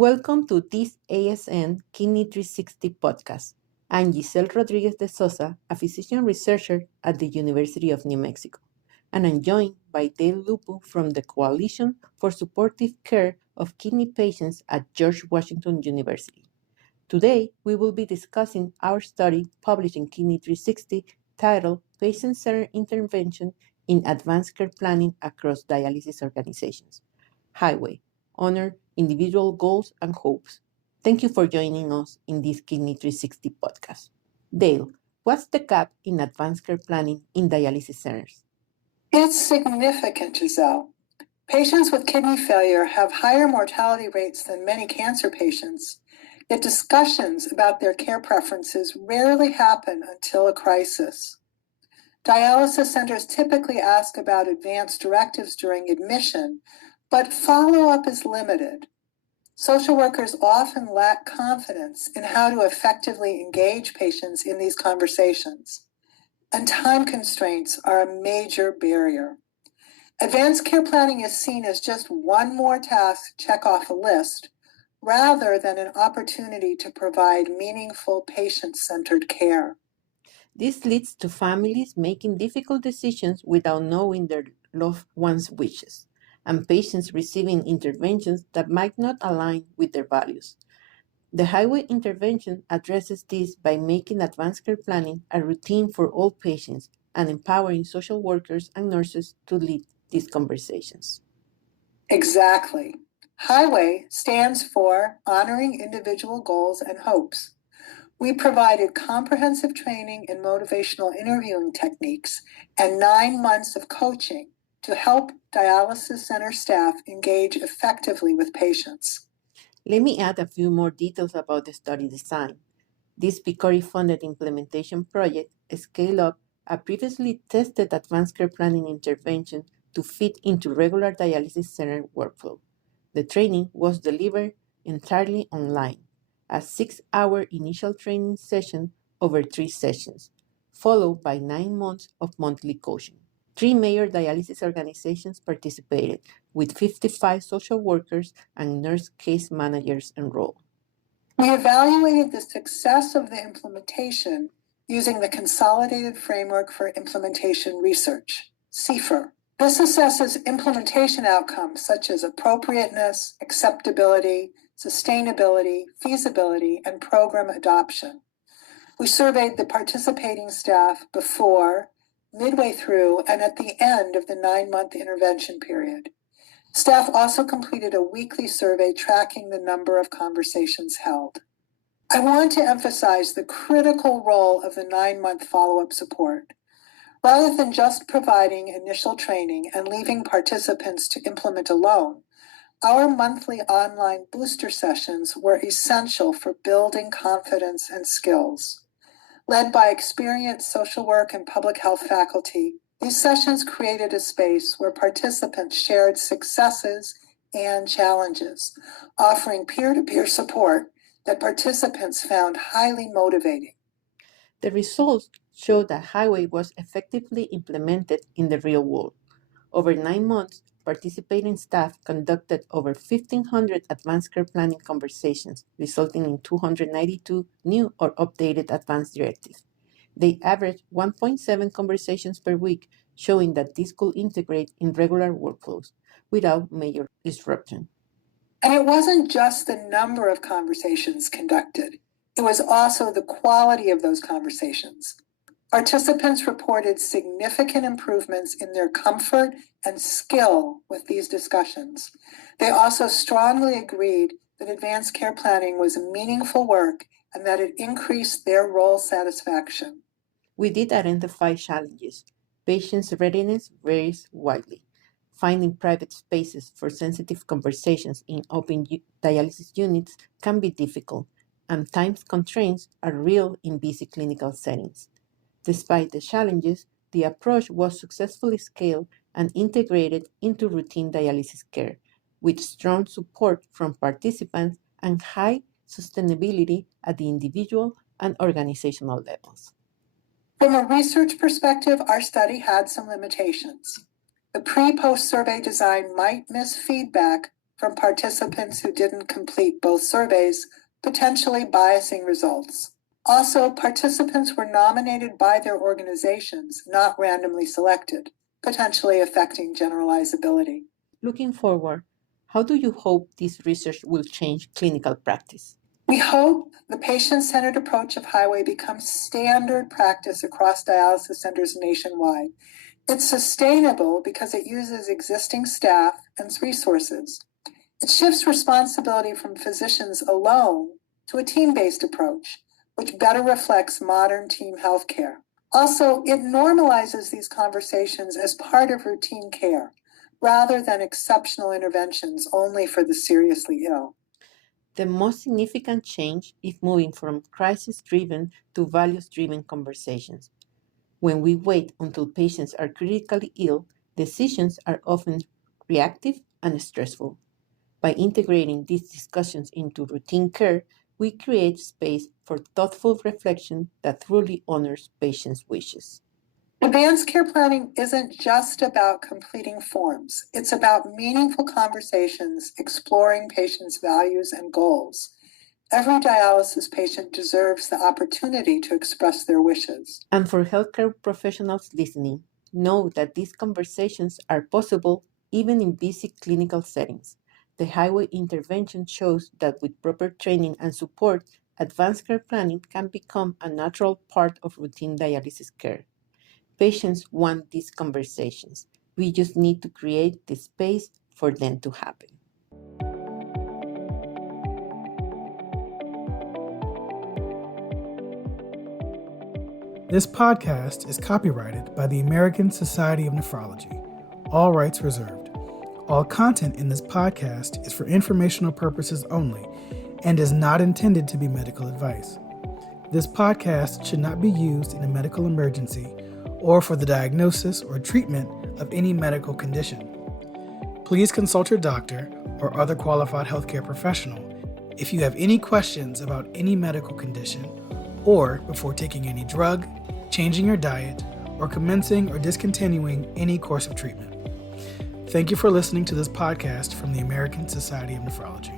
Welcome to this ASN Kidney 360 podcast. I'm Giselle Rodriguez de Sosa, a physician researcher at the University of New Mexico, and I'm joined by Dale Lupu from the Coalition for Supportive Care of Kidney Patients at George Washington University. Today, we will be discussing our study published in Kidney 360 titled Patient-Centered Intervention in Advanced Care Planning Across Dialysis Organizations. Highway, Honor Individual Goals and Hopes. Thank you for joining us in this Kidney 360 podcast. Dale, what's the gap in advanced care planning in dialysis centers? It's significant, Giselle. Patients with kidney failure have higher mortality rates than many cancer patients, yet discussions about their care preferences rarely happen until a crisis. Dialysis centers typically ask about advanced directives during admission, but follow-up is limited. Social workers often lack confidence in how to effectively engage patients in these conversations, and time constraints are a major barrier. Advanced care planning is seen as just one more task to check off a list, rather than an opportunity to provide meaningful patient-centered care. This leads to families making difficult decisions without knowing their loved ones' wishes, and patients receiving interventions that might not align with their values. The Highway intervention addresses this by making advanced care planning a routine for all patients and empowering social workers and nurses to lead these conversations. Exactly. Highway stands for Honoring Individual Goals and Hopes. We provided comprehensive training in motivational interviewing techniques and 9 months of coaching to help dialysis center staff engage effectively with patients. Let me add a few more details about the study design. This PCORI-funded implementation project scaled up a previously tested advanced care planning intervention to fit into regular dialysis center workflow. The training was delivered entirely online, a 6-hour initial training session over 3 sessions, followed by 9 months of monthly coaching. 3 major dialysis organizations participated, with 55 social workers and nurse case managers enrolled. We evaluated the success of the implementation using the Consolidated Framework for Implementation Research, CFIR. This assesses implementation outcomes such as appropriateness, acceptability, sustainability, feasibility, and program adoption. We surveyed the participating staff before, midway through, and at the end of the 9-month intervention period. Staff also completed a weekly survey tracking the number of conversations held. I want to emphasize the critical role of the 9-month follow-up support. Rather than just providing initial training and leaving participants to implement alone, our monthly online booster sessions were essential for building confidence and skills. Led by experienced social work and public health faculty, these sessions created a space where participants shared successes and challenges, offering peer-to-peer support that participants found highly motivating. The results showed that Highway was effectively implemented in the real world. Over 9 months, participating staff conducted over 1,500 advanced care planning conversations, resulting in 292 new or updated advanced directives. They averaged 1.7 conversations per week, showing that this could integrate in regular workflows without major disruption. And it wasn't just the number of conversations conducted. It was also the quality of those conversations. Participants reported significant improvements in their comfort and skill with these discussions. They also strongly agreed that advanced care planning was meaningful work and that it increased their role satisfaction. We did identify challenges. Patients' readiness varies widely. Finding private spaces for sensitive conversations in open dialysis units can be difficult, and time constraints are real in busy clinical settings. Despite the challenges, the approach was successfully scaled and integrated into routine dialysis care, with strong support from participants and high sustainability at the individual and organizational levels. From a research perspective, our study had some limitations. The pre-post survey design might miss feedback from participants who didn't complete both surveys, potentially biasing results. Also, participants were nominated by their organizations, not randomly selected, potentially affecting generalizability. Looking forward, how do you hope this research will change clinical practice? We hope the patient-centered approach of Highway becomes standard practice across dialysis centers nationwide. It's sustainable because it uses existing staff and resources. It shifts responsibility from physicians alone to a team-based approach, which better reflects modern team healthcare. Also, it normalizes these conversations as part of routine care, rather than exceptional interventions only for the seriously ill. The most significant change is moving from crisis-driven to values-driven conversations. When we wait until patients are critically ill, decisions are often reactive and stressful. By integrating these discussions into routine care, we create space for thoughtful reflection that truly honors patients' wishes. Advanced care planning isn't just about completing forms. It's about meaningful conversations, exploring patients' values and goals. Every dialysis patient deserves the opportunity to express their wishes. And for healthcare professionals listening, know that these conversations are possible even in busy clinical settings. The Highway intervention shows that with proper training and support, advanced care planning can become a natural part of routine dialysis care. Patients want these conversations. We just need to create the space for them to happen. This podcast is copyrighted by the American Society of Nephrology. All rights reserved. All content in this podcast is for informational purposes only and is not intended to be medical advice. This podcast should not be used in a medical emergency or for the diagnosis or treatment of any medical condition. Please consult your doctor or other qualified healthcare professional if you have any questions about any medical condition or before taking any drug, changing your diet, or commencing or discontinuing any course of treatment. Thank you for listening to this podcast from the American Society of Nephrology.